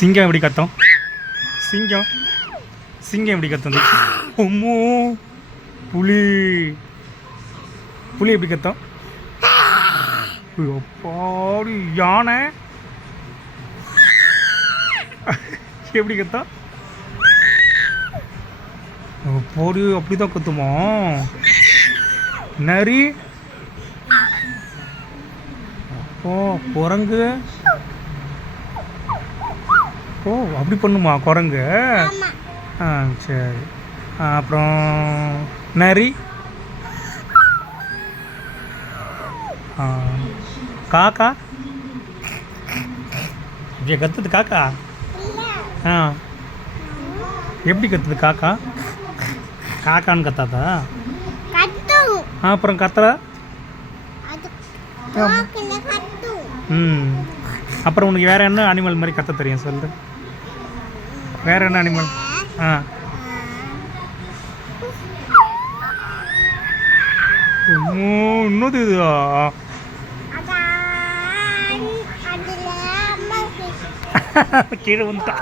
சிங்கம் எப்படி கத்தும்? சிங்கம் சிங்கம் எப்படி கத்தும்? அம்மோ புலி புலி எப்படி கத்தும்? அப்பாடி யானை எப்படி கத்தும்? அப்பாடி அப்படிதான் கத்துமா? நரி அப்போ குரங்கு ஓ அப்படி பண்ணுமா குரங்கு? ஆ சரி. அப்புறம் நரி காக்கா இப்படி கத்துது காக்கா? ஆ எப்படி கத்துது காக்கா? காக்கான்னு கத்தாதா? அப்புறம் கத்துற? ம் அப்புறம் உனக்கு வேறு என்ன அனிமல் மாதிரி கத்த தெரியும் சொல்லு? வேறு என்ன அனிமல்? ஆ இன்னொரு இதுவா? கீழே வந்துட்டா.